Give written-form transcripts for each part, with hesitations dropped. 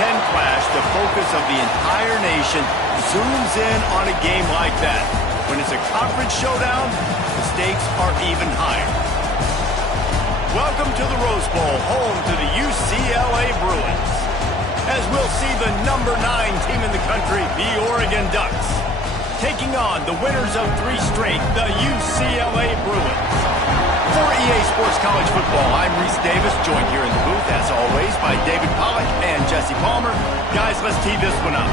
10 clash, the focus of the entire nation zooms in on a game like that. When it's a conference showdown, the stakes are even higher. Welcome to the Rose Bowl, home to the UCLA Bruins. As we'll see the number 9 team in the country, the Oregon Ducks, taking on the winners of 3 straight, the UCLA Bruins. For EA Sports College Football, I'm Reese Davis, joined here in the booth, as always, by David Pollack and Jesse Palmer. Guys, let's tee this one up.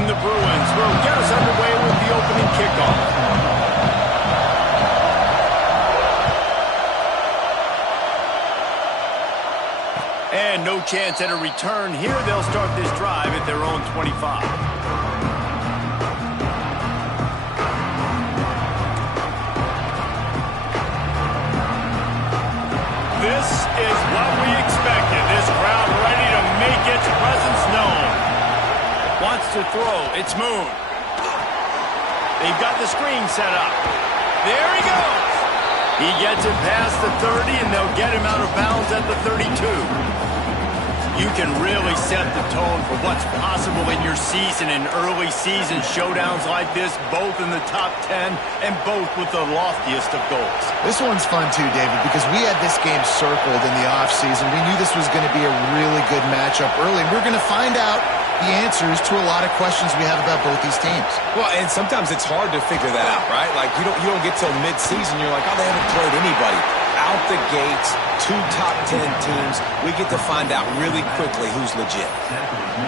The Bruins will get us underway with the opening kickoff. And no chance at a return here. They'll start this drive at their own 25. This is what we expected. This crowd ready to make its presence known. Wants to throw. It's Moon. They've got the screen set up. There he goes. He gets it past the 30, and they'll get him out of bounds at the 32. You can really set the tone for what's possible in your season in early season showdowns like this, both in the top 10 and both with the loftiest of goals. This one's fun too, David, because we had this game circled in the offseason. We knew this was going to be a really good matchup early, and we're going to find out the answers to a lot of questions we have about both these teams. Well, and sometimes it's hard to figure that out, right? Like, you don't get till mid-season, you're like, oh, they haven't played anybody. Out the gates, 2 top 10 teams, we get to find out really quickly who's legit.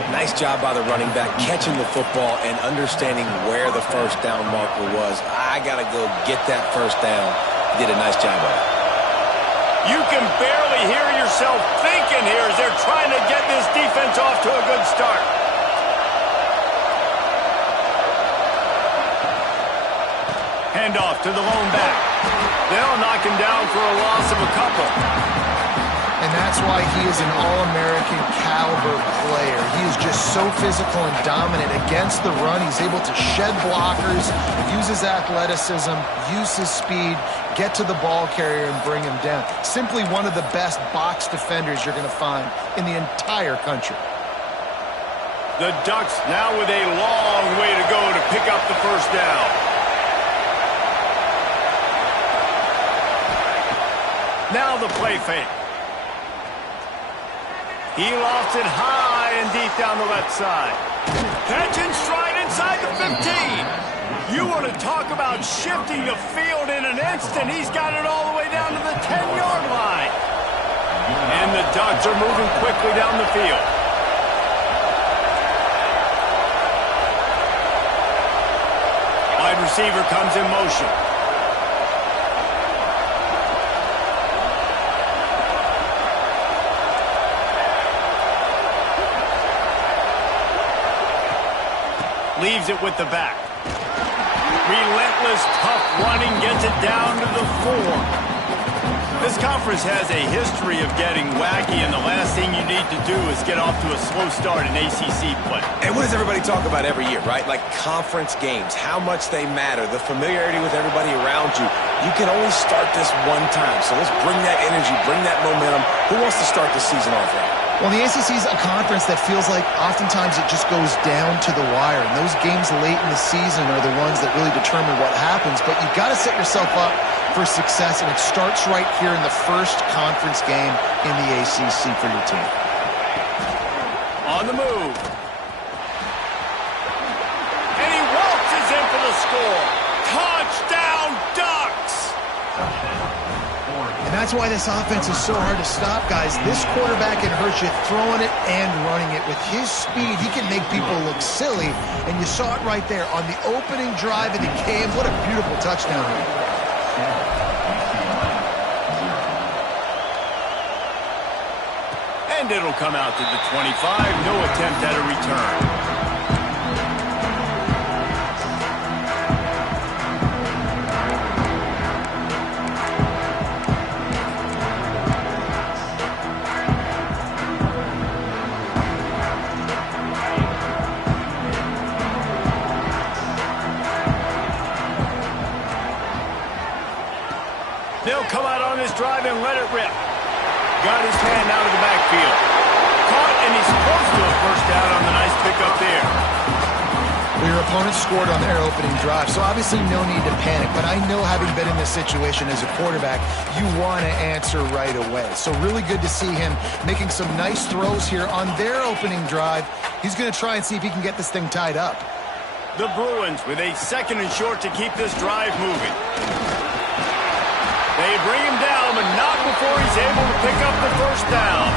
Nice job by the running back, catching the football and understanding where the first down marker was. I got to go get that first down. He did a nice job of it. You can barely hear yourself thinking here as they're trying to get this defense off to a good start. Handoff to the lone back. They'll knock him down for a loss of a couple. And that's why he is an All-American caliber player. He is just so physical and dominant against the run. He's able to shed blockers, use his athleticism, use his speed, get to the ball carrier and bring him down. Simply one of the best box defenders you're going to find in the entire country. The Ducks now with a long way to go to pick up the first down. Now the play fake. He lofts it high and deep down the left side. Catch and stride inside the 15. You want to talk about shifting the field in an instant. He's got it all the way down to the 10-yard line. And the Ducks are moving quickly down the field. Wide receiver comes in motion. Leaves it with the back. Relentless, tough running, gets it down to the 4. This conference has a history of getting wacky, and the last thing you need to do is get off to a slow start in ACC play. And what does everybody talk about every year, right? Like conference games, how much they matter, the familiarity with everybody around you. You can only start this one time, so let's bring that energy, bring that momentum. Who wants to start the season off right? Well, the ACC is a conference that feels like oftentimes it just goes down to the wire. And those games late in the season are the ones that really determine what happens. But you've got to set yourself up for success, and it starts right here in the first conference game in the ACC for your team. On the move. And he waltzes in for the score. Touchdown, Ducks! And that's why this offense is so hard to stop, guys. This quarterback can hurt you throwing it and running it. With his speed, he can make people look silly. And you saw it right there on the opening drive of the game. What a beautiful touchdown. And it'll come out to the 25. No attempt at a return. They'll come out on this drive and let it rip. Got his hand out of the backfield. Caught, and he's close to a first down on the nice pickup there. Well, your opponent scored on their opening drive, so obviously no need to panic. But I know, having been in this situation as a quarterback, you want to answer right away. So really good to see him making some nice throws here on their opening drive. He's going to try and see if he can get this thing tied up. The Bruins with a 2nd and short to keep this drive moving. They bring him down, but not before he's able to pick up the first down.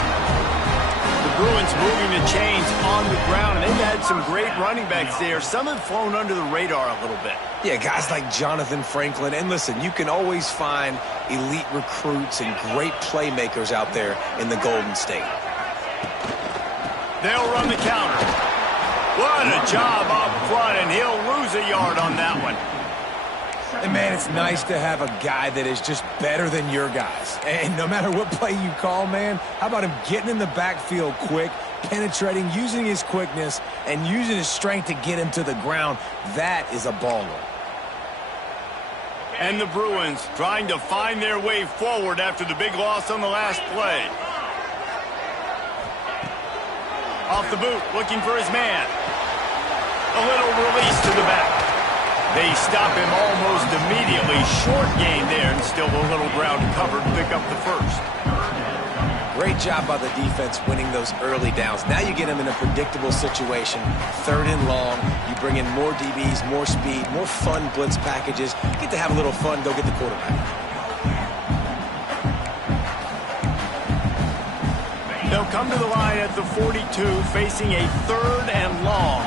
The Bruins moving the chains on the ground, and they've had some great running backs there. Some have flown under the radar a little bit. Yeah, guys like Jonathan Franklin. And listen, you can always find elite recruits and great playmakers out there in the Golden State. They'll run the counter. What a job up front, and he'll lose a yard on that one. And, man, it's nice to have a guy that is just better than your guys. And no matter what play you call, man, how about him getting in the backfield quick, penetrating, using his quickness, and using his strength to get him to the ground? That is a baller. And the Bruins trying to find their way forward after the big loss on the last play. Off the boot, looking for his man. A little release to the back. They stop him almost immediately. Short gain there, and still a little ground covered to pick up the first. Great job by the defense winning those early downs. Now you get them in a predictable situation. 3rd and long. You bring in more DBs, more speed, more fun blitz packages. You get to have a little fun, go get the quarterback. They'll come to the line at the 42, facing a 3rd and long.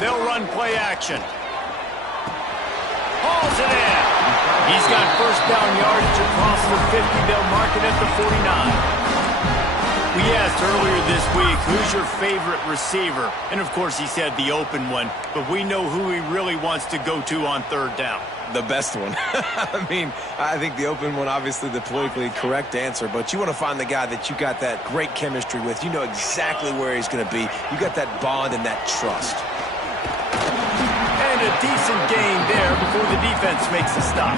They'll run play action. Hauls it in. He's got first down yardage across the 50. They'll mark it at the 49. We asked earlier this week, who's your favorite receiver? And, of course, he said the open one. But we know who he really wants to go to on 3rd down. The best one. I mean, I think the open one, obviously the politically correct answer, but you want to find the guy that you got that great chemistry with. You know exactly where he's going to be. You got that bond and that trust. And a decent gain there before the defense makes a stop.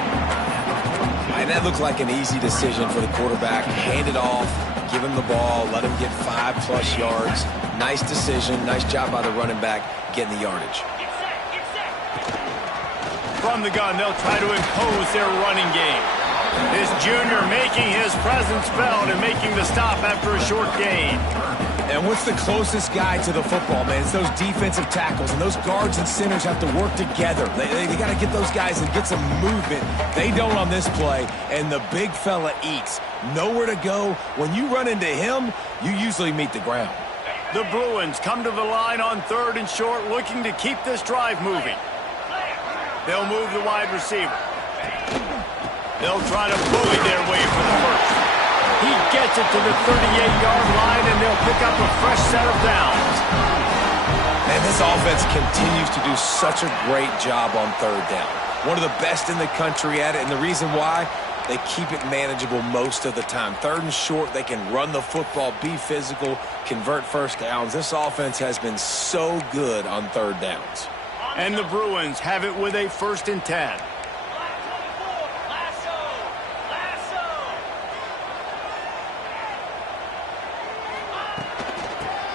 And that looked like an easy decision for the quarterback. Hand it off, give him the ball, let him get 5+ yards. Nice decision. Nice job by the running back getting the yardage. From the gun, they'll try to impose their running game. This junior making his presence felt and making the stop after a short gain. And what's the closest guy to the football, man? It's those defensive tackles, and those guards and centers have to work together. They got to get those guys and get some movement. They don't on this play, and the big fella eats. Nowhere to go. When you run into him, you usually meet the ground. The Bruins come to the line on 3rd and short, looking to keep this drive moving. They'll move the wide receiver. They'll try to bully their way for the first. He gets it to the 38-yard line, and they'll pick up a fresh set of downs. And this offense continues to do such a great job on 3rd down. One of the best in the country at it, and the reason why, they keep it manageable most of the time. 3rd and short, they can run the football, be physical, convert first downs. This offense has been so good on 3rd downs. And the Bruins have it with a 1st and 10.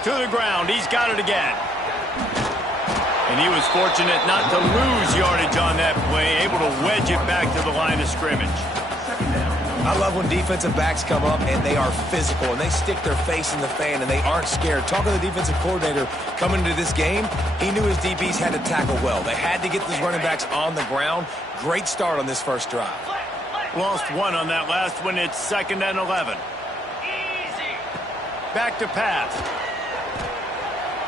To the ground, he's got it again. And he was fortunate not to lose yardage on that play, able to wedge it back to the line of scrimmage. I love when defensive backs come up and they are physical and they stick their face in the fan and they aren't scared. Talking to the defensive coordinator coming into this game, he knew his DBs had to tackle well. They had to get those running backs on the ground. Great start on this first drive. Lost one on that last one. It's 2nd and 11. Back to pass.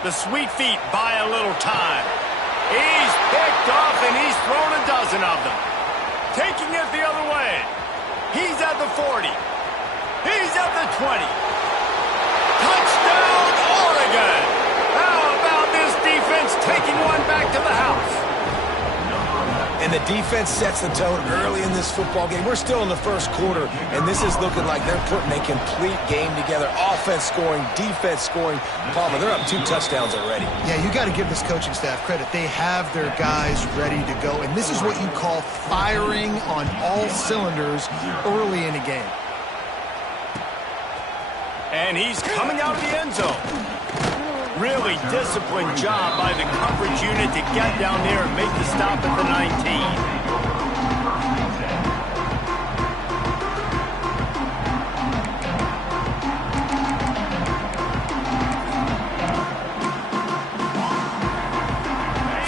The sweet feet buy a little time. He's picked off and he's thrown a dozen of them. Taking it the other way. He's at the 40. He's at the 20. Touchdown, Oregon! How about this defense taking one back to the house? And the defense sets the tone early in this football game. We're still in the first quarter, and this is looking like they're putting a complete game together. Offense scoring, defense scoring. Palmer, they're up 2 touchdowns already. Yeah, you got to give this coaching staff credit. They have their guys ready to go, and this is what you call firing on all cylinders early in a game. And he's coming out of the end zone. Really disciplined job by the coverage unit to get down there and make the stop at the 19.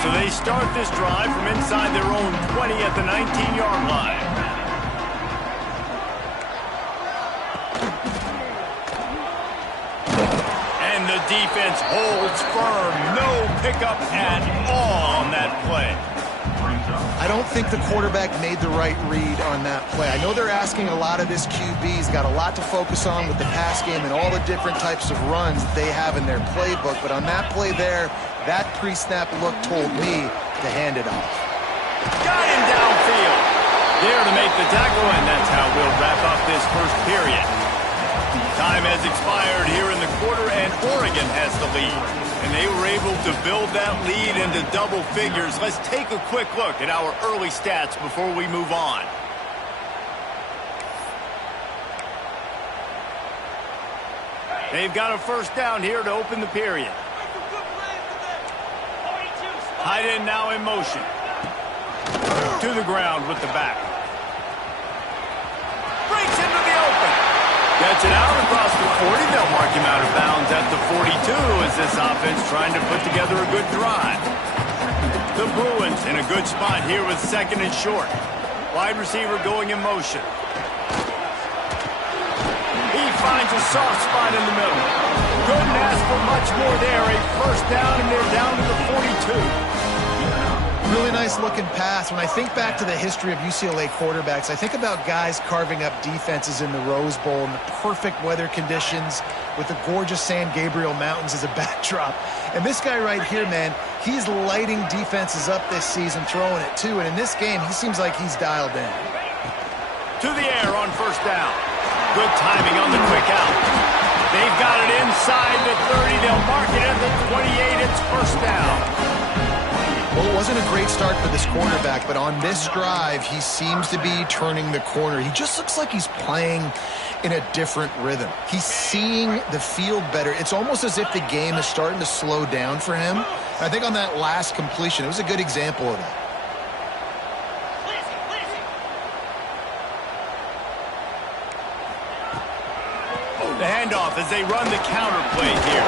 So they start this drive from inside their own 20 at the 19-yard line. And the defense holds firm. No pickup at all on that play. I don't think the quarterback made the right read on that play. I know they're asking a lot of this QB. He's got a lot to focus on with the pass game and all the different types of runs that they have in their playbook. But on that play there, that pre-snap look told me to hand it off. Got him downfield. There to make the tackle, and that's how we'll wrap up this first period. Time has expired here in the quarter, and Oregon has the lead. And they were able to build that lead into double figures. Let's take a quick look at our early stats before we move on. They've got a first down here to open the period. Tight end now in motion. To the ground with the back. Breaks into the open. Gets it out across the 40. They'll mark him out of bounds at the 42 as this offense trying to put together a good drive. The Bruins in a good spot here with 2nd and short. Wide receiver going in motion. He finds a soft spot in the middle. Couldn't ask for much more there. A first down, and they're down to the 42. Really nice looking pass. When I think back to the history of UCLA quarterbacks, I think about guys carving up defenses in the Rose Bowl in the perfect weather conditions with the gorgeous San Gabriel Mountains as a backdrop. And this guy right here, man, he's lighting defenses up this season, throwing it too. And in this game, he seems like he's dialed in. To the air on first down. Good timing on the quick out. They've got it inside the 30. They'll mark it at the 28. It's first down. Well, it wasn't a great start for this quarterback, but on this drive, he seems to be turning the corner. He just looks like he's playing in a different rhythm. He's seeing the field better. It's almost as if the game is starting to slow down for him. I think on that last completion, it was a good example of that. The handoff as they run the counter play here.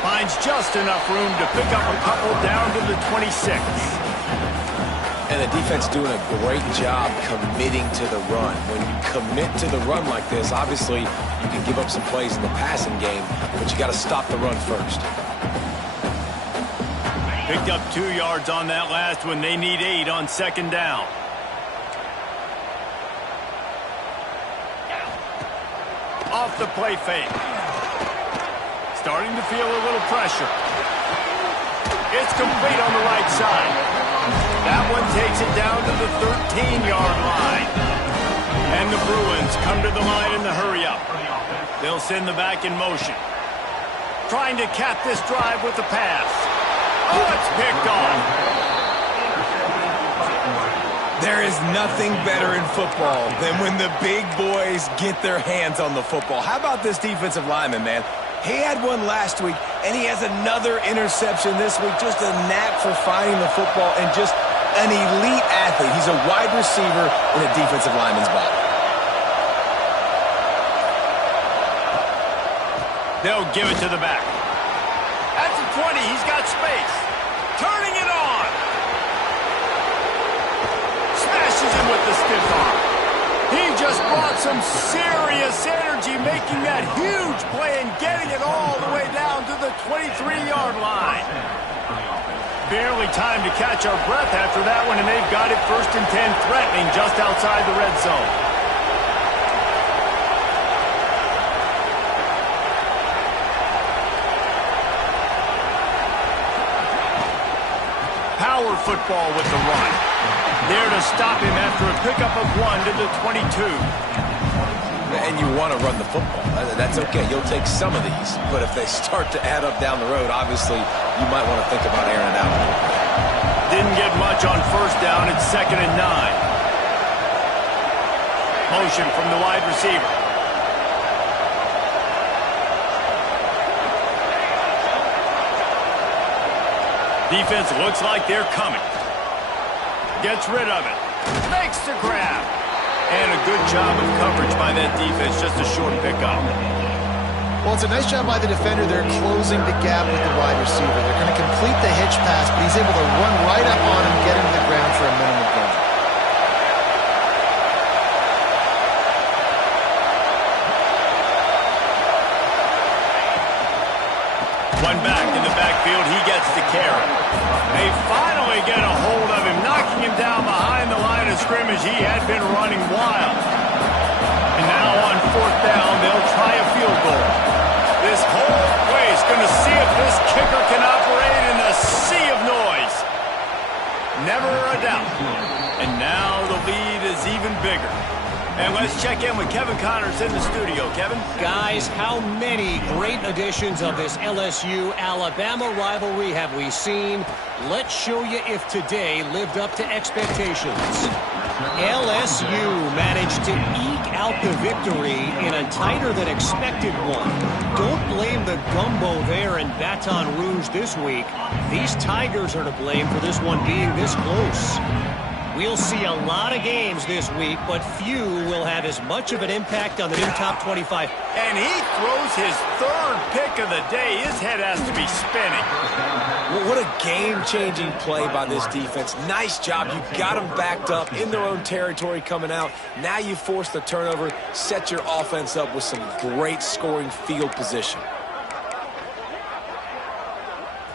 Finds just enough room to pick up a couple down to the 26. And the defense doing a great job committing to the run. When you commit to the run like this, obviously you can give up some plays in the passing game, but you got to stop the run first. Picked up 2 yards on that last one. They need 8 on 2nd down. Off the play fake. Starting to feel a little pressure. It's complete on the right side. That one takes it down to the 13-yard line. And the Bruins come to the line in the hurry-up. They'll send the back in motion. Trying to cap this drive with the pass. Oh, it's picked off. There is nothing better in football than when the big boys get their hands on the football. How about this defensive lineman, man? He had one last week, and he has another interception this week. Just a knack for finding the football and just An elite athlete. He's a wide receiver in a defensive lineman's body. They'll give it to the back. At the 20, he's got space. Turning it on. Smashes him with the stiff arm. He just brought some serious energy, making that huge play and getting it all the way down to the 23-yard line. Barely time to catch our breath after that one, and they've got it 1st and 10, threatening just outside the red zone. Power football with the run. There to stop him after a pickup of 1 to the 22. And you want to run the football. That's okay. You'll take some of these. But if they start to add up down the road, obviously, you might want to think about airing it out a little bit. Didn't get much on 1st down. It's 2nd and 9. Motion from the wide receiver. Defense looks like they're coming. Gets rid of it. Makes the grab. And a good job of coverage by that defense. Just a short pickup. Well, it's a nice job by the defender. They're closing the gap with the wide receiver. They're going to complete the hitch pass, but he's able to run right up on him, get him to the ground for a minimum gain. One back in the backfield. He gets the carry. They finally get a hold of him, knocking him down behind the line of scrimmage. He had been running wild. And now on 4th down, they'll try a field goal. This whole place going to see if this kicker can operate in the sea of noise. Never a doubt. And now the lead is even bigger. And let's check in with Kevin Connors in the studio. Kevin? Guys, how many great editions of this LSU-Alabama rivalry have we seen? Let's show you if today lived up to expectations. LSU managed to eke out the victory in a tighter than expected one. Don't blame the gumbo there in Baton Rouge this week. These Tigers are to blame for this one being this close. We'll see a lot of games this week, but few will have as much of an impact on the new top 25. And he throws his 3rd pick of the day. His head has to be spinning. Well, what a game-changing play by this defense. Nice job. You got them backed up in their own territory coming out. Now you force the turnover, set your offense up with some great scoring field position.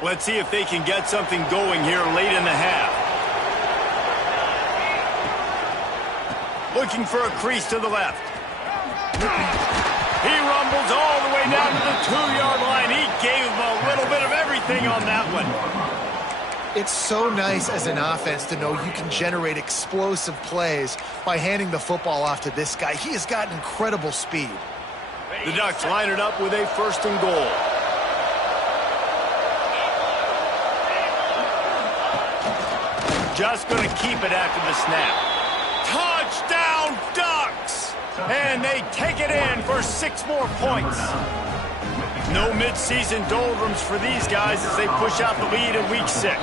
Let's see if they can get something going here late in the half. Looking for a crease to the left. He rumbles all the way down to the 2-yard line. He gave him a little bit of everything on that one. It's so nice as an offense to know you can generate explosive plays by handing the football off to this guy. He has got incredible speed. The Ducks line it up with a 1st and goal. Just going to keep it after the snap. Touchdown, Ducks! And they take it in for 6 more points. No midseason doldrums for these guys as they push out the lead in week 6.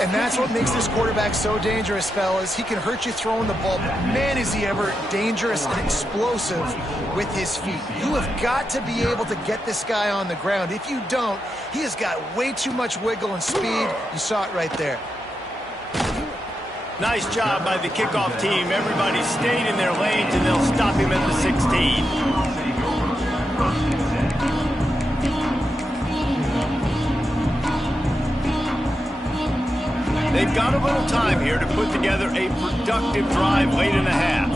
And that's what makes this quarterback so dangerous, fellas. He can hurt you throwing the ball, but man, is he ever dangerous and explosive with his feet. You have got to be able to get this guy on the ground. If you don't, he has got way too much wiggle and speed. You saw it right there. Nice job by the kickoff team. Everybody stayed in their lanes, and they'll stop him at the 16. They've got a little time here to put together a productive drive late in the half.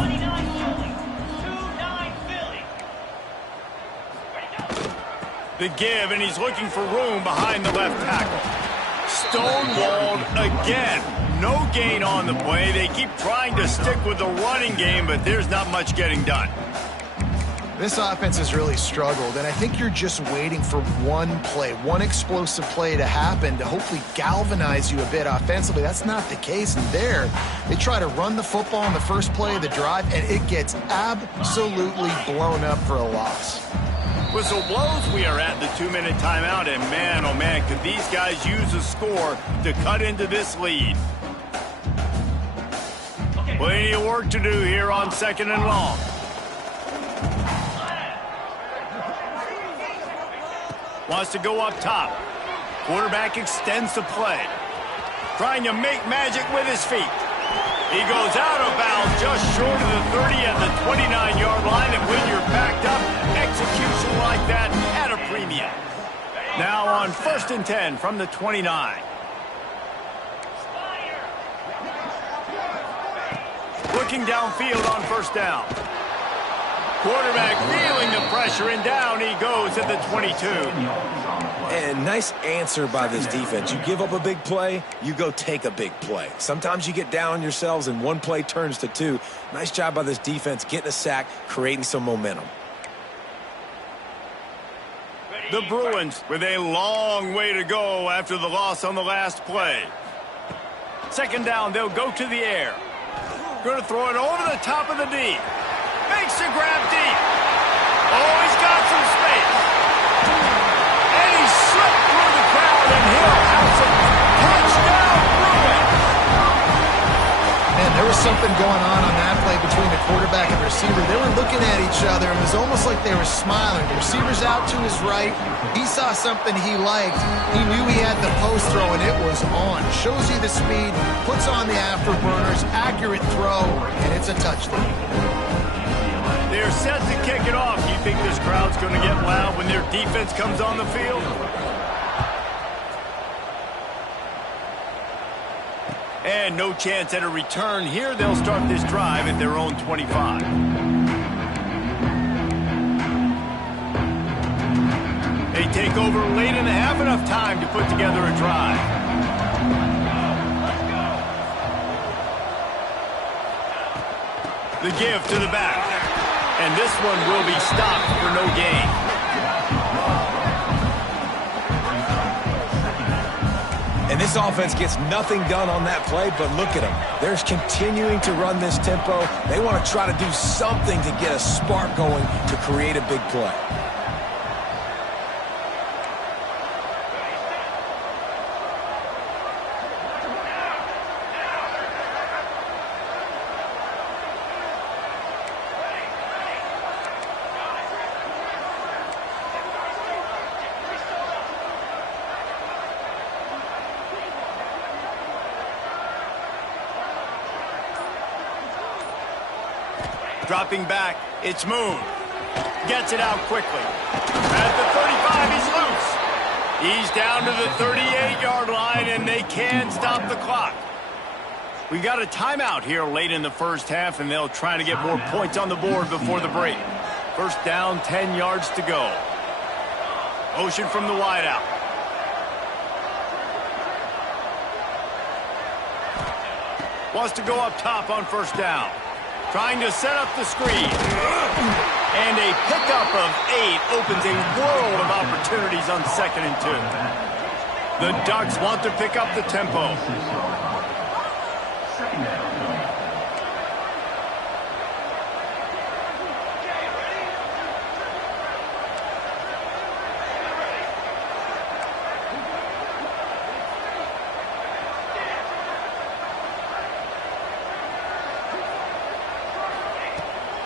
The give, and he's looking for room behind the left tackle. Stonewalled again. No gain on the play. They keep trying to stick with the running game, but there's not much getting done. This offense has really struggled, and I think you're just waiting for one play, one explosive play to happen to hopefully galvanize you a bit offensively. That's not the case. And there, they try to run the football in the first play of the drive, and it gets absolutely blown up for a loss. Whistle blows, we are at the 2-minute timeout, and man, oh man, could these guys use a score to cut into this lead. Plenty of work to do here on 2nd and long. Wants to go up top. Quarterback extends the play. Trying to make magic with his feet. He goes out of bounds just short of the 30 at the 29-yard line, and when you're backed up, execution like that at a premium. Now on 1st and 10 from the 29. Looking downfield on 1st down. Quarterback feeling the pressure, and down he goes at the 22. And nice answer by this defense. You give up a big play, you go take a big play. Sometimes you get down on yourselves and one play turns to two. Nice job by this defense getting a sack, creating some momentum. The Bruins with a long way to go after the loss on the last play. 2nd down, they'll go to the air. Going to throw it over the top of the D. Makes the grab deep. Oh, he's got some space. And he slipped through the crowd, and he'll have some touchdown Bruins. Man, there was something going on that play between the quarterback and receiver. They were looking at each other. It was almost like they were smiling. The receiver's out to his right. He saw something he liked. He knew he had the post throw, and it was on. Shows you the speed, puts on the afterburners, accurate throw, and it's a touchdown. They're set to kick it off. You think this crowd's going to get loud when their defense comes on the field? And no chance at a return here. They'll start this drive at their own 25. They take over late in the half, enough time to put together a drive. The give to the back. And this one will be stopped for no gain. And this offense gets nothing done on that play, but look at them. They're continuing to run this tempo. They want to try to do something to get a spark going to create a big play. Dropping back, it's Moon. Gets it out quickly. At the 35, he's loose. He's down to the 38-yard line, and they can stop the clock. We got a timeout here late in the first half, and they'll try to get more points on the board before the break. 1st down, 10 yards to go. Motion from the wideout. Wants to go up top on 1st down. Trying to set up the screen. And a pickup of 8 opens a world of opportunities on 2nd and 2. The Ducks want to pick up the tempo.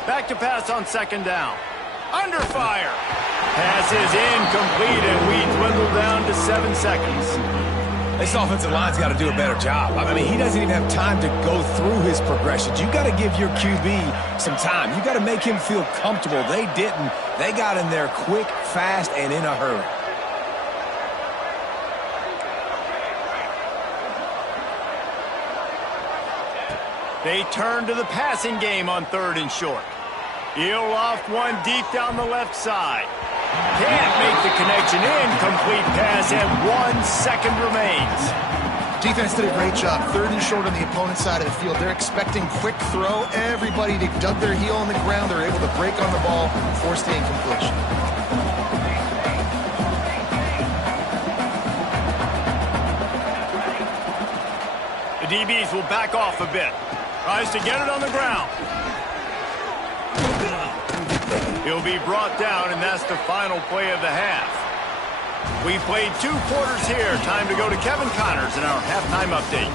Back to pass on 2nd down. Under fire. Pass is incomplete, and we dwindle down to 7 seconds. This offensive line's got to do a better job. I mean, he doesn't even have time to go through his progressions. You got to give your QB some time. You got to make him feel comfortable. They didn't. They got in there quick, fast, and in a hurry. They turn to the passing game on 3rd and short. He'll loft one deep down the left side. Can't make the connection. Incomplete pass, and 1 second remains. Defense did a great job. 3rd and short on the opponent's side of the field. They're expecting quick throw. Everybody dug their heel on the ground. They're able to break on the ball, force the incompletion. The DBs will back off a bit. Tries to get it on the ground. He'll be brought down, and that's the final play of the half. We played 2 quarters here. Time to go to Kevin Connors in our halftime update.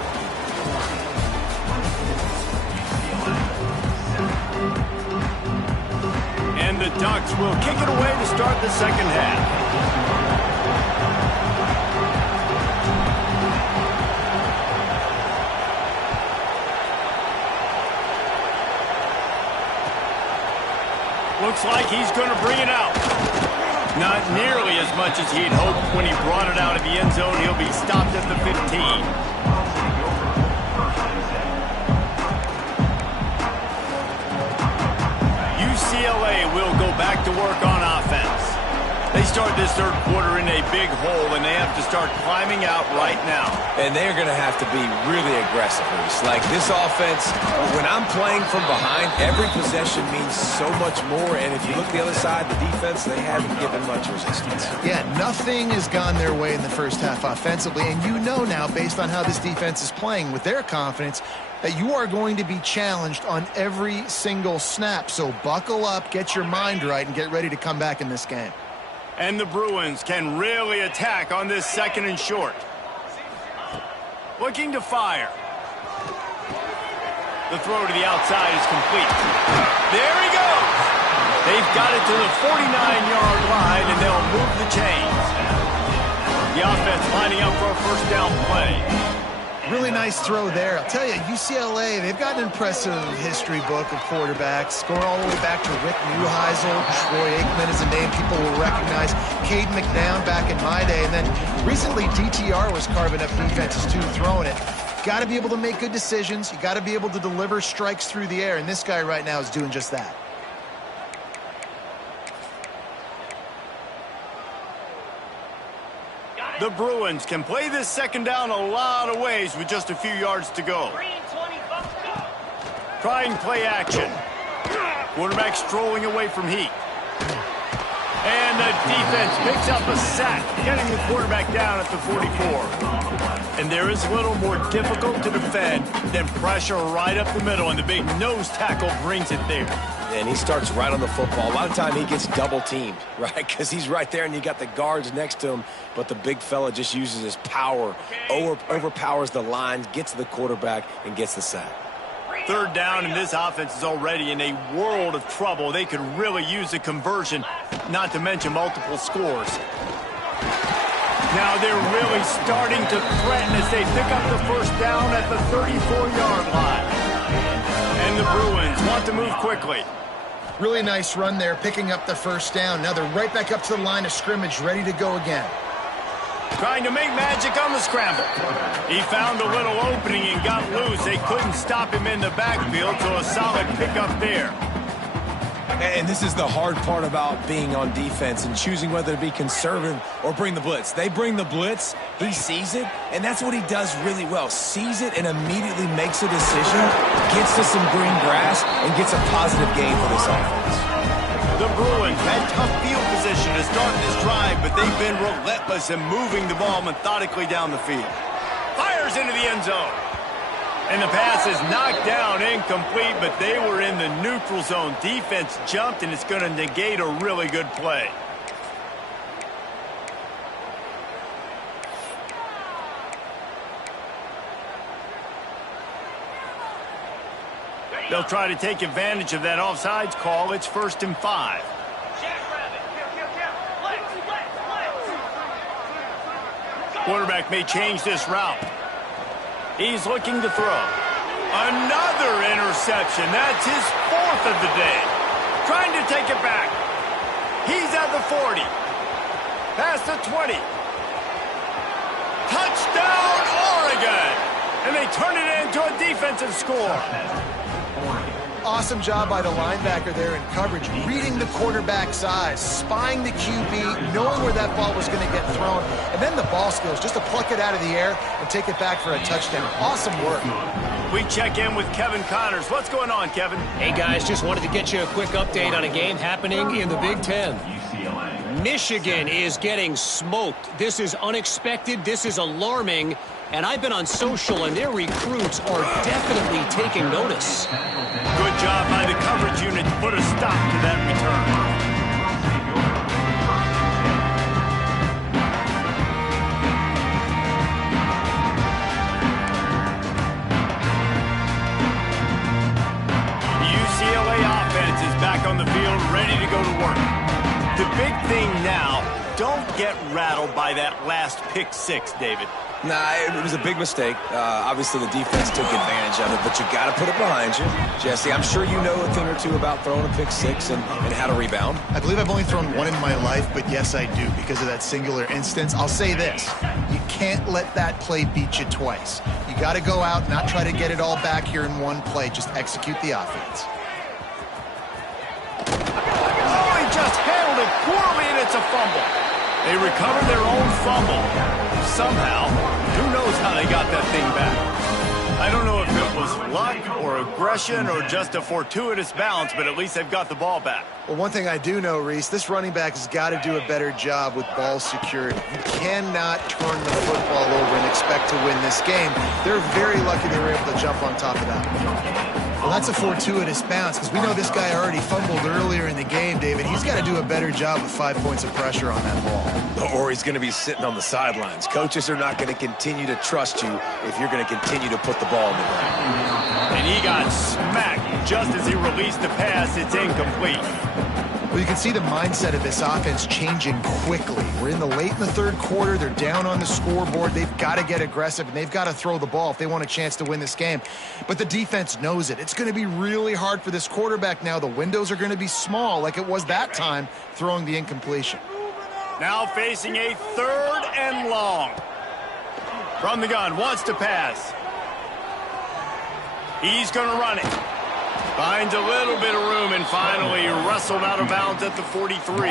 And the Ducks will kick it away to start the second half. Looks like he's going to bring it out. Not nearly as much as he'd hoped when he brought it out of the end zone. He'll be stopped at the 15. UCLA will go back to work on offense. They start this third quarter in a big hole, and they have to start climbing out right now. And they're going to have to be really aggressive. Like this offense, when I'm playing from behind, every possession means so much more. And if you look the other side, the defense, they haven't given much resistance. Yeah, nothing has gone their way in the first half offensively. And you know now, based on how this defense is playing with their confidence, that you are going to be challenged on every single snap. So buckle up, get your mind right, and get ready to come back in this game. And the Bruins can really attack on this second and short. Looking to fire. The throw to the outside is complete. There he goes. They've got it to the 49-yard line, and they'll move the chains. The offense lining up for a first down play. Really nice throw there. I'll tell you, UCLA, they've got an impressive history book of quarterbacks, going all the way back to Rick Neuheisel. Troy Aikman is a name people will recognize. Cade McNown back in my day. And then recently, DTR was carving up defenses, too, throwing it. Got to be able to make good decisions. You got to be able to deliver strikes through the air. And this guy right now is doing just that. The Bruins can play this second down a lot of ways with just a few yards to go. Trying play action. Quarterback strolling away from heat. And the defense picks up a sack, getting the quarterback down at the 44. And there is a little more difficult to defend than pressure right up the middle, and the big nose tackle brings it there. And he starts right on the football. A lot of time he gets double teamed, right? Because he's right there and you got the guards next to him, but the big fella just uses his power, overpowers the line, gets to the quarterback, and gets the sack. Third down, and this offense is already in a world of trouble. They could really use a conversion, not to mention multiple scores. Now they're really starting to threaten as they pick up the first down at the 34-yard line. And the Bruins want to move quickly. Really nice run there, picking up the first down. Now they're right back up to the line of scrimmage, ready to go again. Trying to make magic on the scramble. He found a little opening and got loose. They couldn't stop him in the backfield, so a solid pickup there. And this is the hard part about being on defense and choosing whether to be conservative or bring the blitz. They bring the blitz, he sees it, and that's what he does really well. Sees it and immediately makes a decision, gets to some green grass, and gets a positive gain for this offense. The Bruins had tough field position to start this drive, but they've been relentless in moving the ball methodically down the field. Fires into the end zone. And the pass is knocked down, incomplete, but they were in the neutral zone. Defense jumped, and it's going to negate a really good play. They'll try to take advantage of that offsides call. It's 1st and 5. Quarterback may change this route. He's looking to throw. Another interception. That's his 4th of the day. Trying to take it back. He's at the 40. Past the 20. Touchdown, Oregon! And they turn it into a defensive score. Awesome job by the linebacker there in coverage, reading the quarterback's eyes, spying the QB, knowing where that ball was going to get thrown, and then the ball skills just to pluck it out of the air and take it back for a touchdown. Awesome work. We check in with Kevin Connors. What's going on, Kevin? Hey, guys, just wanted to get you a quick update on a game happening in the Big Ten. Michigan is getting smoked. This is unexpected. This is alarming. And I've been on social, and their recruits are definitely taking notice. Good job by the coverage unit to put a stop to that return. big thing now, don't get rattled by that last pick six, David. Nah, it was a big mistake. Obviously, the defense took advantage of it, but you got to put it behind you. Jesse, I'm sure you know a thing or two about throwing a pick six and how to rebound. I believe I've only thrown one in my life, but yes, I do because of that singular instance. I'll say this. You can't let that play beat you twice. You got to go out, not try to get it all back here in one play. Just execute the offense. Oh, he just handled it poorly, and it's a fumble. They recovered their own fumble. Somehow, who knows how they got that thing back. I don't know if it was luck or aggression or just a fortuitous bounce, but at least they've got the ball back. Well, one thing I do know, Reese, this running back has got to do a better job with ball security. You cannot turn the football over and expect to win this game. They're very lucky they were able to jump on top of that. Well, that's a fortuitous bounce because we know this guy already fumbled earlier in the game, David. He's got to do a better job with 5 points of pressure on that ball. Or he's going to be sitting on the sidelines. Coaches are not going to continue to trust you if you're going to continue to put the ball in the ground. And he got smacked just as he released the pass. It's incomplete. Well, you can see the mindset of this offense changing quickly. We're late in the third quarter. They're down on the scoreboard. They've got to get aggressive, and they've got to throw the ball if they want a chance to win this game. But the defense knows it. It's going to be really hard for this quarterback now. The windows are going to be small like it was that time throwing the incompletion. Now facing a 3rd and long. From the gun, wants to pass. He's going to run it. Finds a little bit of room and finally wrestled out of bounds at the 43.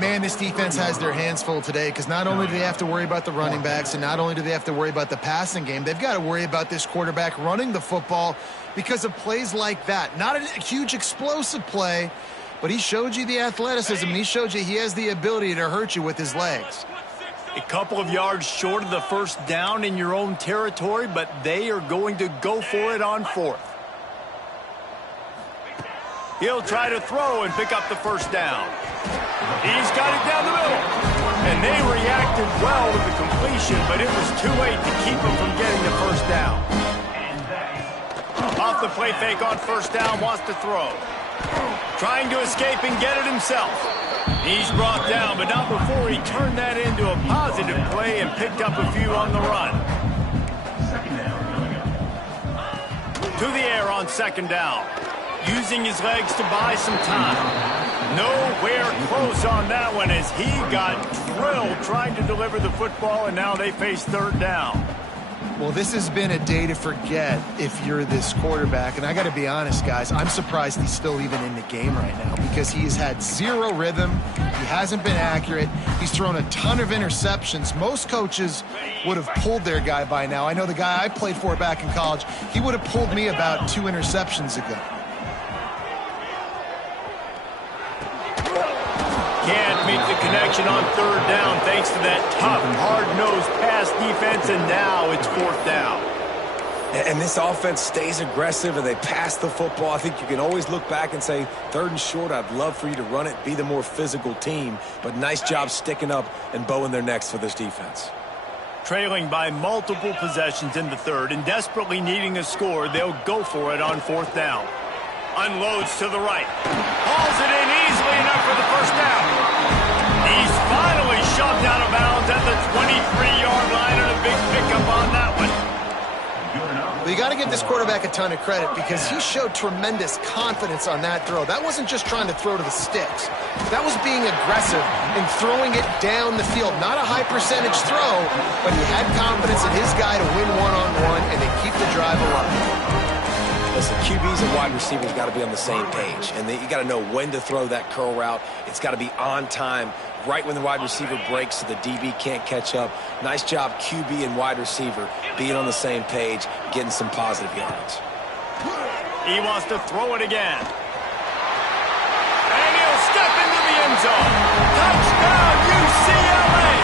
Man, this defense has their hands full today because not only do they have to worry about the running backs and not only do they have to worry about the passing game, they've got to worry about this quarterback running the football because of plays like that. Not a huge explosive play, but he showed you the athleticism and he showed you he has the ability to hurt you with his legs. A couple of yards short of the first down in your own territory, but they are going to go for it on 4th. He'll try to throw and pick up the first down. He's got it down the middle. And they reacted well with the completion, but it was too late to keep him from getting the first down. Off the play fake on first down, wants to throw. Trying to escape and get it himself. He's brought down, but not before he turned that into a positive play and picked up a few on the run. To the air on 2nd down. Using his legs to buy some time. Nowhere close on that one as he got drilled trying to deliver the football, and now they face 3rd down. Well, this has been a day to forget if you're this quarterback. And I got to be honest, guys, I'm surprised he's still even in the game right now because he has had zero rhythm. He hasn't been accurate. He's thrown a ton of interceptions. Most coaches would have pulled their guy by now. I know the guy I played for back in college, he would have pulled me about 2 interceptions ago. Can't meet the connection on 3rd down thanks to that tough, hard-nosed pass defense, and now it's 4th down. And this offense stays aggressive and they pass the football. I think you can always look back and say, 3rd and short, I'd love for you to run it, be the more physical team. But nice job sticking up and bowing their necks for this defense. Trailing by multiple possessions in the 3rd and desperately needing a score, they'll go for it on 4th down. Unloads to the right. Hauls it in easily enough for the first down. He's finally shoved out of bounds at the 23-yard line, and a big pickup on that one. Well, you got to give this quarterback a ton of credit because he showed tremendous confidence on that throw. That wasn't just trying to throw to the sticks. That was being aggressive and throwing it down the field. Not a high percentage throw, but he had confidence in his guy to win one-on-one and to keep the drive alive. Listen, QBs and wide receivers got to be on the same page, and you got to know when to throw that curl route. It's got to be on time, right when the wide receiver breaks so the DB can't catch up. Nice job, QB and wide receiver, being on the same page, getting some positive yards. He wants to throw it again. And he'll step into the end zone. Touchdown, UCLA!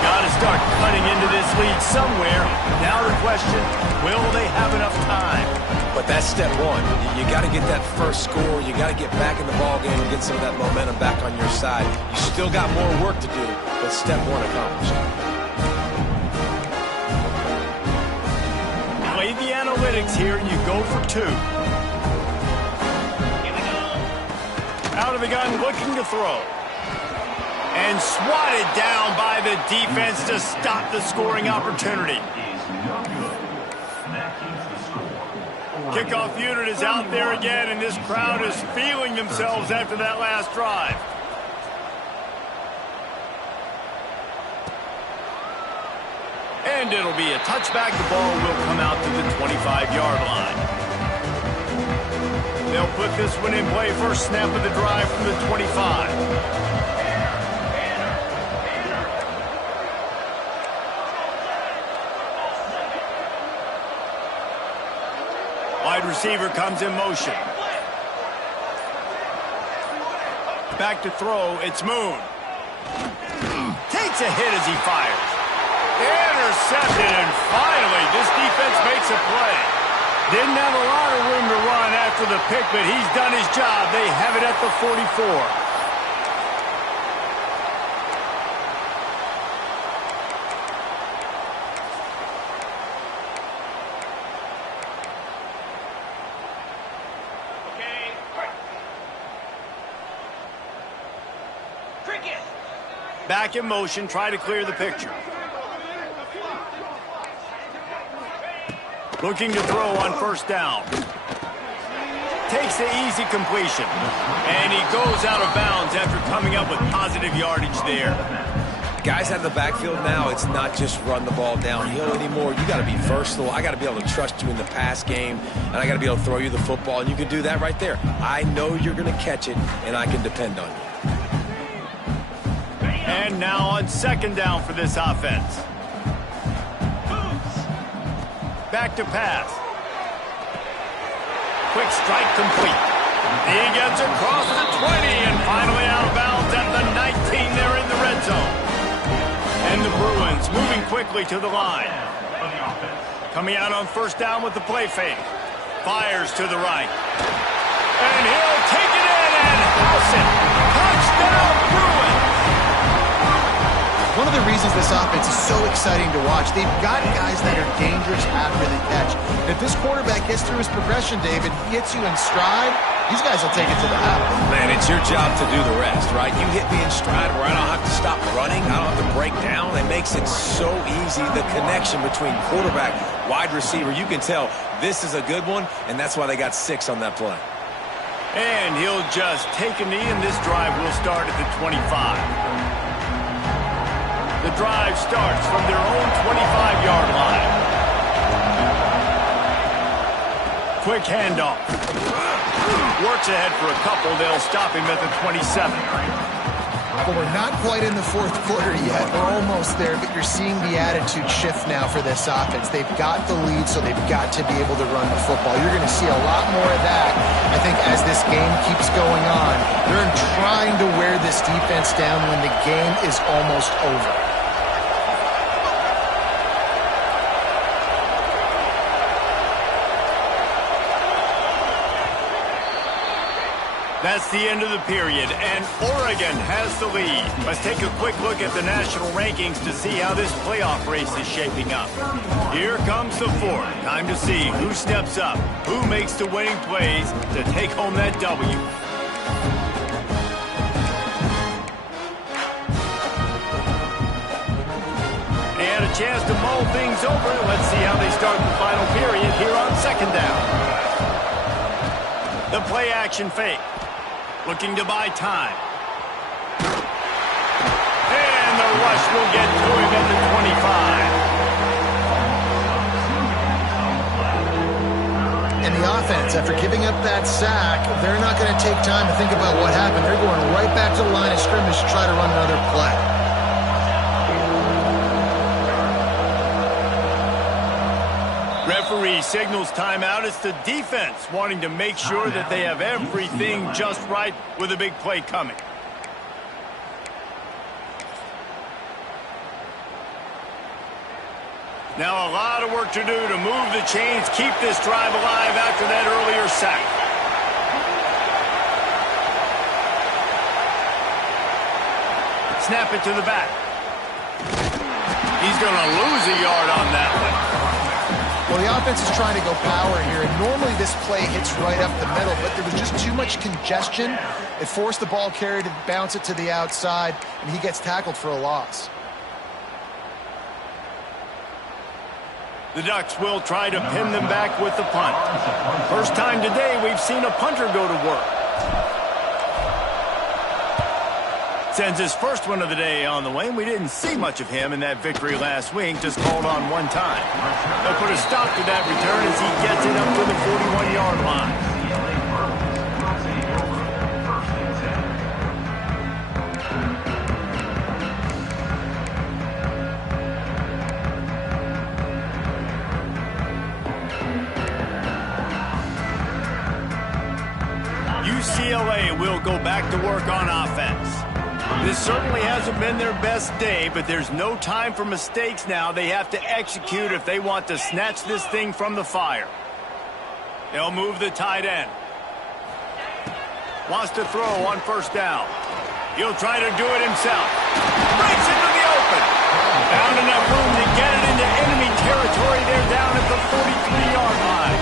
Got to start cutting into this lead somewhere. Now the question, will they have enough time? But that's step one. You got to get that first score. You got to get back in the ballgame and get some of that momentum back on your side. You still got more work to do, but step one accomplished. Play the analytics here, and you go for 2. Out of the gun, looking to throw. And swatted down by the defense to stop the scoring opportunity. Kickoff unit is out there again, and this crowd is feeling themselves after that last drive. And it'll be a touchback. The ball will come out to the 25-yard line. They'll put this one in play. First snap of the drive from the 25. Wide receiver comes in motion. Back to throw. It's Moon. Takes a hit as he fires. Intercepted, and finally this defense makes a play. Didn't have a lot of room to run after the pick, but he's done his job. They have it at the 44. Back in motion, try to clear the picture. Looking to throw on first down. Takes the easy completion. And he goes out of bounds after coming up with positive yardage there. Guys out of the backfield now, it's not just run the ball downhill anymore. You got to be versatile. I got to be able to trust you in the pass game, and I got to be able to throw you the football, and you can do that right there. I know you're going to catch it, and I can depend on you. And now on second down for this offense. Back to pass. Quick strike complete. He gets across the 20 and finally out of bounds at the 19. They're in the red zone. And the Bruins moving quickly to the line. Coming out on first down with the play fake. Fires to the right. And he'll take it in and house it. Touchdown Bruins. One of the reasons this offense is so exciting to watch, they've got guys that are dangerous after the catch. If this quarterback gets through his progression, David, he hits you in stride, these guys will take it to the house. Man, it's your job to do the rest, right? You hit me in stride where I don't have to stop running, I don't have to break down. It makes it so easy, the connection between quarterback, wide receiver. You can tell this is a good one, and that's why they got 6 on that play. And he'll just take a knee, and this drive will start at the 25. The drive starts from their own 25-yard line. Quick handoff. Works ahead for a couple. They'll stop him at the 27. Well, we're not quite in the fourth quarter yet. We're almost there, but you're seeing the attitude shift now for this offense. They've got the lead, so they've got to be able to run the football. You're going to see a lot more of that, I think, as this game keeps going on. They're trying to wear this defense down when the game is almost over. That's the end of the period, and Oregon has the lead. Let's take a quick look at the national rankings to see how this playoff race is shaping up. Here comes the fourth. Time to see who steps up, who makes the winning plays to take home that W. And a chance to mull things over. Let's see how they start the final period here on second down. The play action fake. Looking to buy time. And the rush will get to him at the 25. And the offense, after giving up that sack, they're not going to take time to think about what happened. They're going right back to the line of scrimmage to try to run another play. Referee signals timeout. It's the defense wanting to make sure that they have everything just right with a big play coming. Now a lot of work to do to move the chains, keep this drive alive after that earlier sack. Snap it to the back. He's going to lose a yard on that one. Well, the offense is trying to go power here, and normally this play hits right up the middle, but there was just too much congestion. It forced the ball carrier to bounce it to the outside, and he gets tackled for a loss. The Ducks will try to pin them back with the punt. First time today we've seen a punter go to work. Sends his first one of the day on the way, and we didn't see much of him in that victory last week, just called on one time. They'll put a stop to that return as he gets it up to the 41-yard line. UCLA will go back to work on offense. This certainly hasn't been their best day, but there's no time for mistakes now. They have to execute if they want to snatch this thing from the fire. They'll move the tight end. Wants to throw on first down. He'll try to do it himself. Breaks into the open. Found enough room to get it into enemy territory. They're down at the 43-yard line.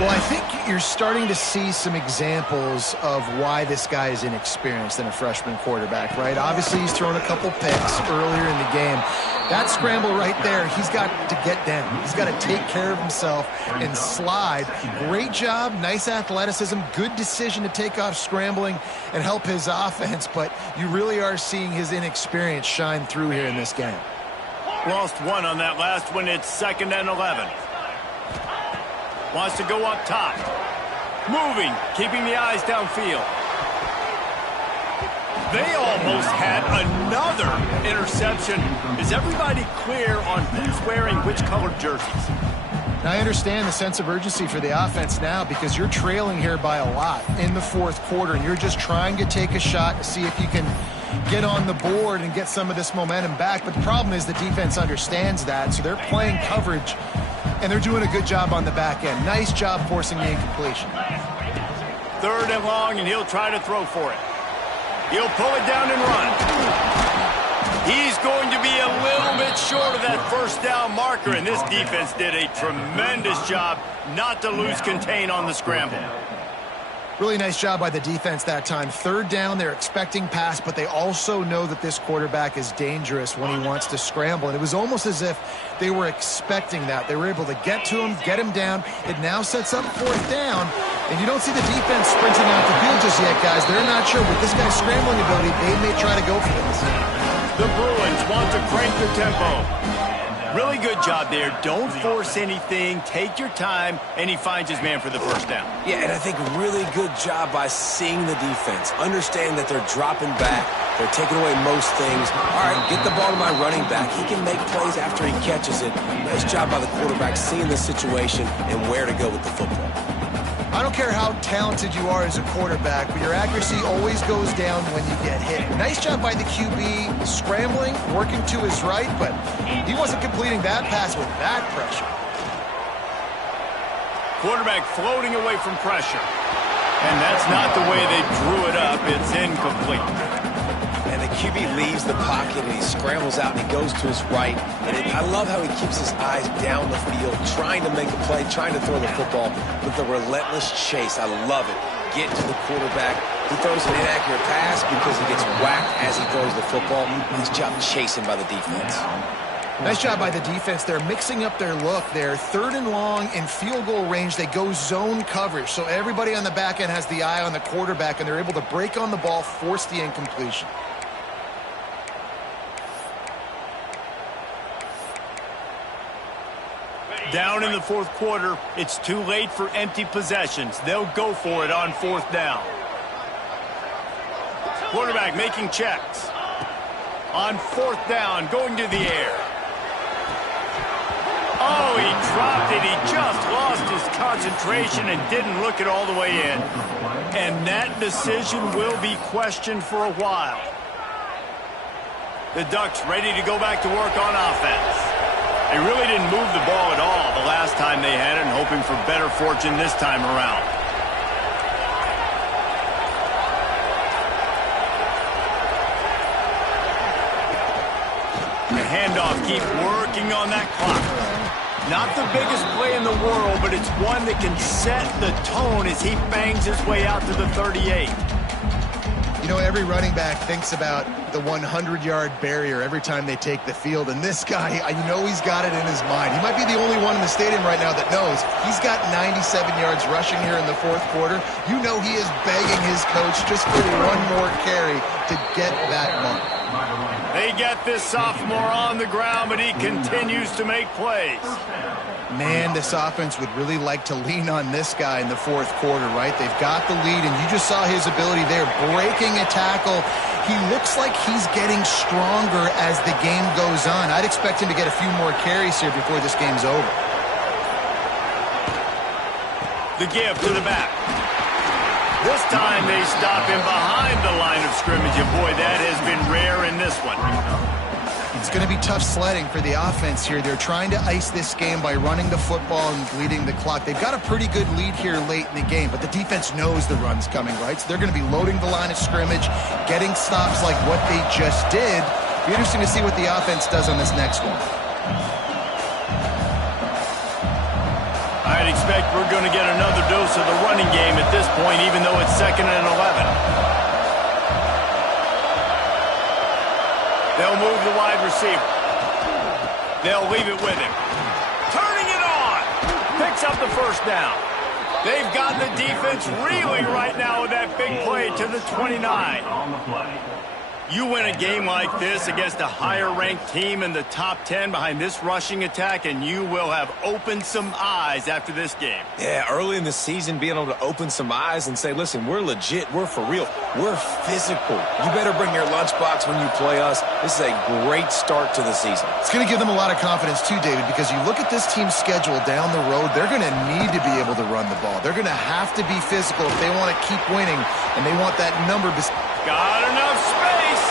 Well, I think you're starting to see some examples of why this guy is inexperienced in a freshman quarterback, right? Obviously, he's thrown a couple picks earlier in the game. That scramble right there, he's got to get down. He's got to take care of himself and slide. Great job, nice athleticism, good decision to take off scrambling and help his offense, but you really are seeing his inexperience shine through here in this game. Lost one on that last one. It's 2nd and 11. Wants to go up top. Moving, keeping the eyes downfield. They almost had another interception. Is everybody clear on who's wearing which colored jerseys? Now, I understand the sense of urgency for the offense now because you're trailing here by a lot in the fourth quarter, and you're just trying to take a shot to see if you can get on the board and get some of this momentum back. But the problem is the defense understands that, so they're playing coverage, and they're doing a good job on the back end. Nice job forcing the incompletion. 3rd and long, and he'll try to throw for it. He'll pull it down and run. He's going to be a little bit short of that first down marker, and this defense did a tremendous job not to lose contain on the scramble. Really nice job by the defense that time. 3rd down, they're expecting pass, but they also know that this quarterback is dangerous when he wants to scramble. And it was almost as if they were expecting that. They were able to get to him, get him down. It now sets up 4th down. And you don't see the defense sprinting out the field just yet, guys. They're not sure. With this guy's scrambling ability, they may try to go for this. The Bruins want to crank the tempo. Really good job there. Don't force anything. Take your time, and he finds his man for the first down. Yeah, and I think really good job by seeing the defense. Understand that they're dropping back. They're taking away most things. All right, get the ball to my running back. He can make plays after he catches it. Nice job by the quarterback seeing the situation and where to go with the football. I don't care how talented you are as a quarterback, but your accuracy always goes down when you get hit. Nice job by the QB scrambling, working to his right, but he wasn't completing that pass with that pressure. Quarterback floating away from pressure. And that's not the way they drew it up. It's incomplete. And the QB leaves the pocket and he scrambles out and he goes to his right. And I love how he keeps his eyes down the field, trying to make a play, trying to throw the football with a relentless chase. I love it. Get to the quarterback. He throws an inaccurate pass because he gets whacked as he throws the football. Nice job chasing by the defense. Nice job by the defense. They're mixing up their look there. 3rd and long in field goal range. They go zone coverage. So everybody on the back end has the eye on the quarterback, and they're able to break on the ball, force the incompletion. Down in the 4th quarter, it's too late for empty possessions. They'll go for it on 4th down. Quarterback making checks. On 4th down, going to the air. Oh, he dropped it. He just lost his concentration and didn't look it all the way in. And that decision will be questioned for a while. The Ducks ready to go back to work on offense. They really didn't move the ball at all the last time they had it, and hoping for better fortune this time around. The handoff, keep working on that clock. Not the biggest play in the world, but it's one that can set the tone as he bangs his way out to the 38. You know, every running back thinks about the 100-yard barrier every time they take the field, and this guy, you know he's got it in his mind. He might be the only one in the stadium right now that knows he's got 97 yards rushing here in the fourth quarter. You know he is begging his coach just for one more carry to get that mark. They get this sophomore on the ground, but he continues to make plays. Man, this offense would really like to lean on this guy in the fourth quarter, right? They've got the lead, and you just saw his ability there, breaking a tackle. He looks like he's getting stronger as the game goes on. I'd expect him to get a few more carries here before this game's over. The give to the back. This time they stop him behind the line of scrimmage, and boy, that has been rare in this one. It's going to be tough sledding for the offense here. They're trying to ice this game by running the football and bleeding the clock. They've got a pretty good lead here late in the game, but the defense knows the run's coming, right? So they're going to be loading the line of scrimmage, getting stops like what they just did. It'll be interesting to see what the offense does on this next one. I'd expect we're going to get another dose of the running game at this point, even though it's 2nd and 11. They'll move the wide receiver. They'll leave it with him. Turning it on. Picks up the first down. They've got the defense reeling right now with that big play to the 29. You win a game like this against a higher-ranked team in the top 10 behind this rushing attack, and you will have opened some eyes after this game. Yeah, early in the season, being able to open some eyes and say, listen, we're legit, we're for real, we're physical. You better bring your lunchbox when you play us. This is a great start to the season. It's going to give them a lot of confidence too, David, because you look at this team's schedule down the road, they're going to need to be able to run the ball. They're going to have to be physical if they want to keep winning, and they want that number. Got enough space,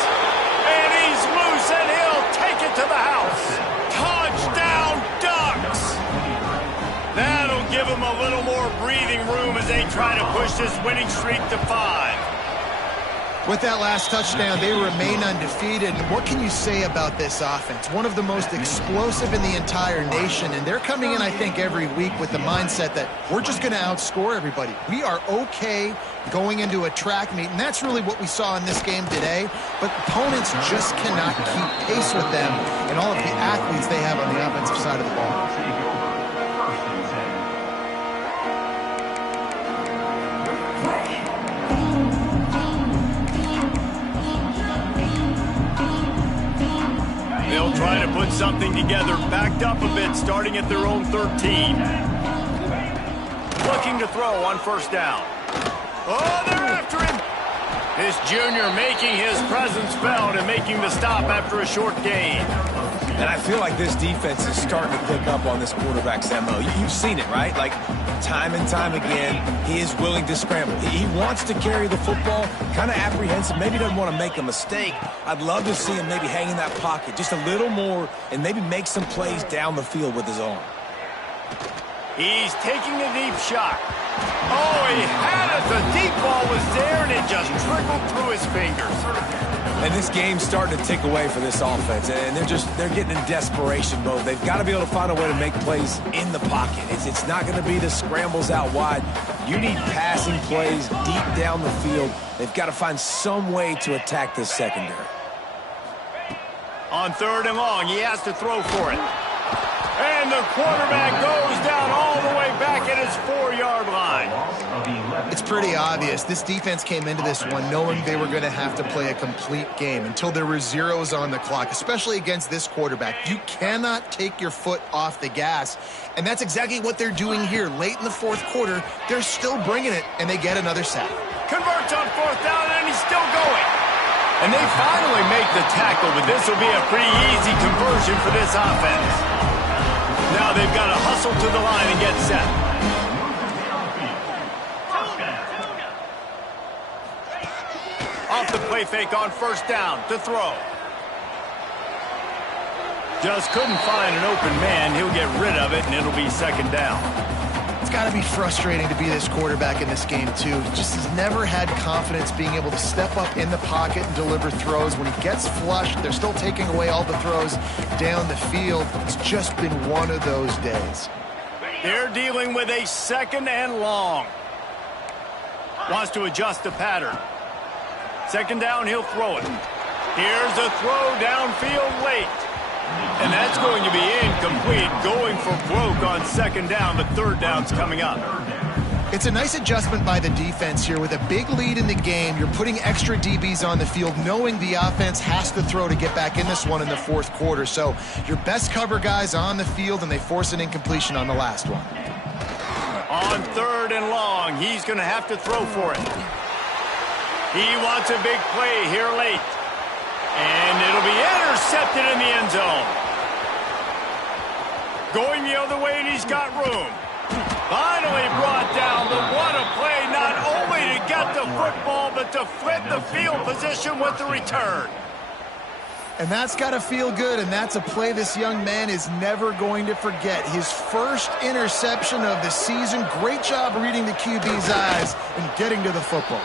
and he's loose, and he'll take it to the house. Touchdown, Ducks! That'll give them a little more breathing room as they try to push this winning streak to 5. With that last touchdown, they remain undefeated. And what can you say about this offense? One of the most explosive in the entire nation, and they're coming in, I think, every week with the mindset that we're just going to outscore everybody. We are okay going into a track meet, and that's really what we saw in this game today. But opponents just cannot keep pace with them and all of the athletes they have on the offensive side of the ball. They'll try to put something together, backed up a bit, starting at their own 13. Looking to throw on first down. Oh, they're after him. This junior making his presence felt and making the stop after a short gain. And I feel like this defense is starting to pick up on this quarterback's MO. You've seen it, right? Like, time and time again, he is willing to scramble. He wants to carry the football, kind of apprehensive, maybe doesn't want to make a mistake. I'd love to see him maybe hang in that pocket just a little more and maybe make some plays down the field with his arm. He's taking a deep shot. Oh, he had it. The deep ball was there, and it just trickled through his fingers. And this game's starting to tick away for this offense, and they're getting in desperation mode. They've got to be able to find a way to make plays in the pocket. It's not going to be the scrambles out wide. You need passing plays deep down the field. They've got to find some way to attack this secondary. On 3rd and long, he has to throw for it. And the quarterback goes down all the way back at his 4-yard line. It's pretty obvious. This defense came into this one knowing they were going to have to play a complete game until there were zeros on the clock, especially against this quarterback. You cannot take your foot off the gas, and that's exactly what they're doing here. Late in the fourth quarter, they're still bringing it, and they get another sack. Converts on 4th down, and he's still going. And they finally make the tackle, but this will be a pretty easy conversion for this offense. Now they've got to hustle to the line and get set. Off the play fake on first down to throw. Just couldn't find an open man. He'll get rid of it, and it'll be 2nd down. It's got to be frustrating to be this quarterback in this game, too. He just has never had confidence being able to step up in the pocket and deliver throws. When he gets flushed, they're still taking away all the throws down the field. It's just been one of those days. They're dealing with a 2nd and long. Wants to adjust the pattern. 2nd down, he'll throw it. Here's a throw downfield late. And that's going to be incomplete, going for broke on 2nd down, but 3rd down's coming up. It's a nice adjustment by the defense here. With a big lead in the game, you're putting extra DBs on the field, knowing the offense has to throw to get back in this one in the 4th quarter. So your best cover guys on the field, and they force an incompletion on the last one. On 3rd and long, he's going to have to throw for it. He wants a big play here late. And it'll be intercepted in the end zone. Going the other way, and he's got room. Finally brought down, but what a play, not only to get the football, but to flip the field position with the return. And that's got to feel good, and that's a play this young man is never going to forget. His first interception of the season. Great job reading the QB's eyes and getting to the football.